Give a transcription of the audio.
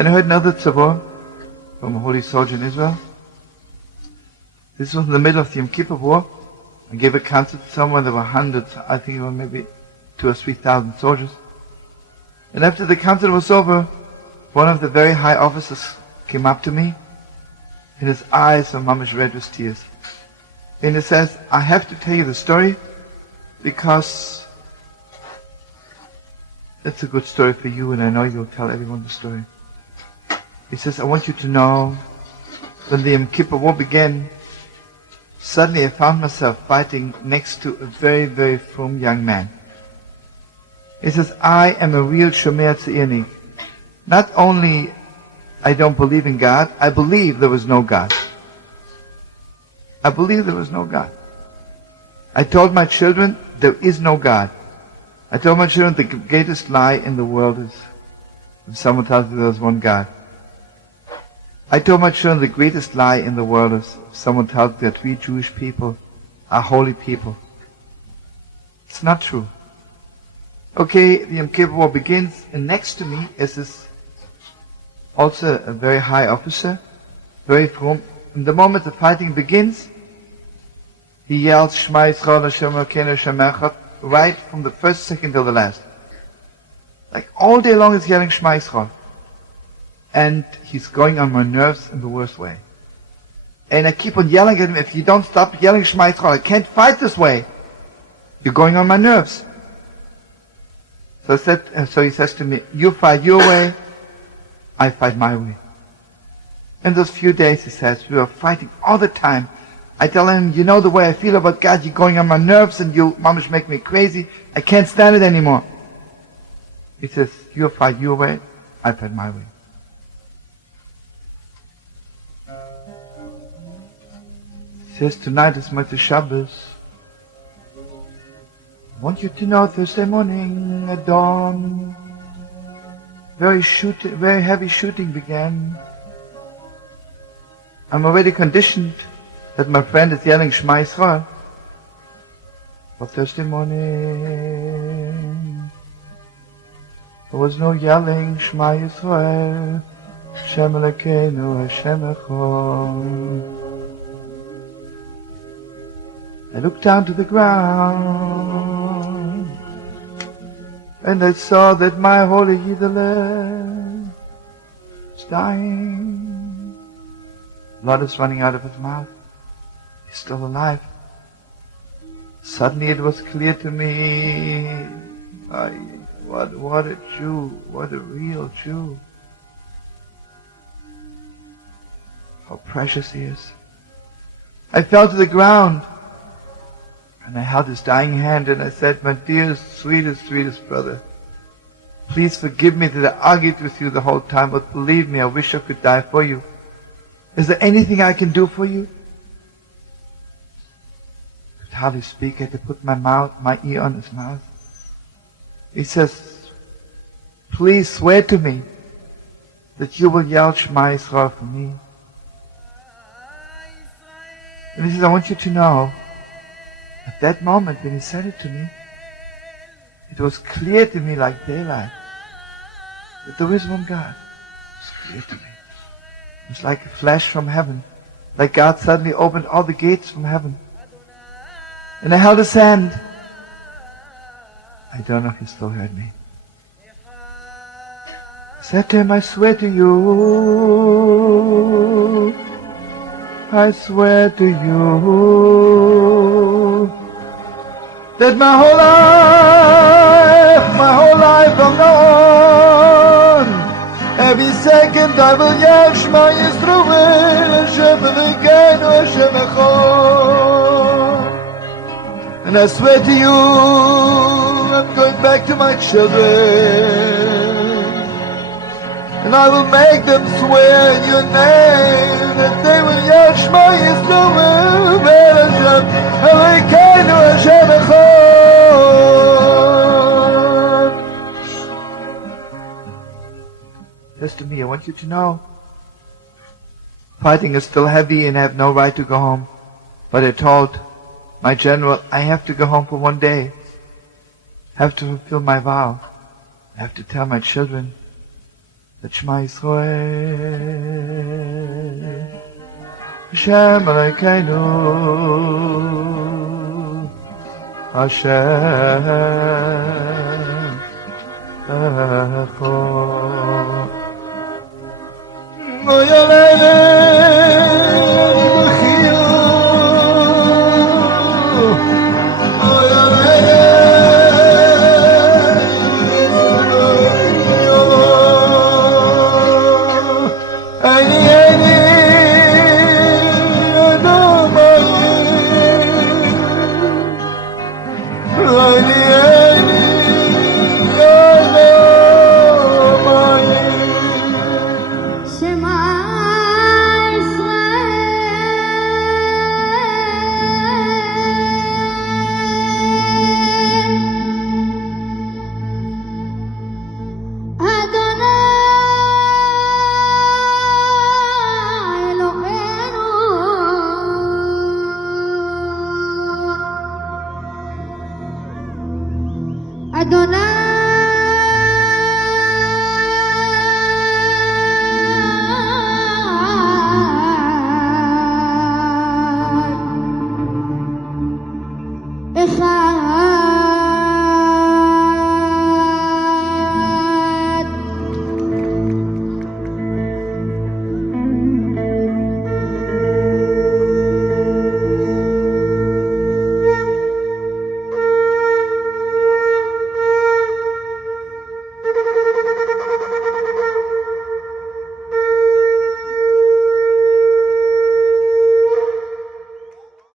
Then I heard another tzavor from a holy soldier in Israel. This was in the middle of the Yom Kippur War. I gave a concert somewhere. There were hundreds, I think there were maybe 2,000 or 3,000 soldiers. And after the concert was over, one of the very high officers came up to me, and his eyes were mamish red with tears. And he says, I have to tell you the story because it's a good story for you, and I know you'll tell everyone the story. He says, I want you to know, when the Yom Kippur War began, suddenly I found myself fighting next to a very, very firm young man. He says, I am a real Shomer Tzeinik. Not only I don't believe in God, I believe there was no God. I believe there was no God. I told my children, there is no God. I told my children the greatest lie in the world is if someone tells you there's one God. I told my children the greatest lie in the world is if someone tells you that we Jewish people are holy people. It's not true. Okay, the Yom Kippur War begins, and next to me is this also a very high officer, very firm. And the moment the fighting begins, he yells Shema Yisrael Adonai, right from the first second till the last. Like all day long he's yelling Shema Yisrael. And he's going on my nerves in the worst way. And I keep on yelling at him, if you don't stop yelling Shema Yisrael, I can't fight this way. You're going on my nerves. So he says to me, you fight your way, I fight my way. In those few days, he says, we were fighting all the time. I tell him, you know the way I feel about God, you're going on my nerves and you mamish make me crazy. I can't stand it anymore. He says, you fight your way, I fight my way. He says, tonight is Motzei Shabbos. I want you to know Thursday morning at dawn, very heavy shooting began. I'm already conditioned that my friend is yelling Shema Yisrael. But Thursday morning, there was no yelling Shema Yisrael, Shem eloheinu, Hashem echad. I looked down to the ground, and I saw that my holy Yidele is dying. Blood is running out of his mouth. He's still alive. Suddenly it was clear to me, what a Jew, what a real Jew. How precious he is. I fell to the ground, and I held his dying hand and I said, my dearest, sweetest brother, please forgive me that I argued with you the whole time, but believe me, I wish I could die for you. Is there anything I can do for you? I could hardly speak. I had to put my ear on his mouth. He says, please swear to me that you will yell Shema Yisrael for me. And he says, I want you to know, at that moment when he said it to me, it was clear to me like daylight that there is one God. It was clear to me. It was like a flash from heaven, like God suddenly opened all the gates from heaven. And I held his hand. I don't know if he still heard me. I said to him, I swear to you, I swear to you, that my whole life from now on, every second I will yell Shema Yisrael, Hashem eloheinu, Hashem echad. And I swear to you, I'm going back to my children, and I will make them swear in your name that they will yell Shema Yisrael, Hashem eloheinu, Hashem echad. Says to me, I want you to know, fighting is still heavy and I have no right to go home. But I told my general, I have to go home for one day. I have to fulfill my vow. I have to tell my children that Shema Yisrael Hashem eloheinu Hashem echad.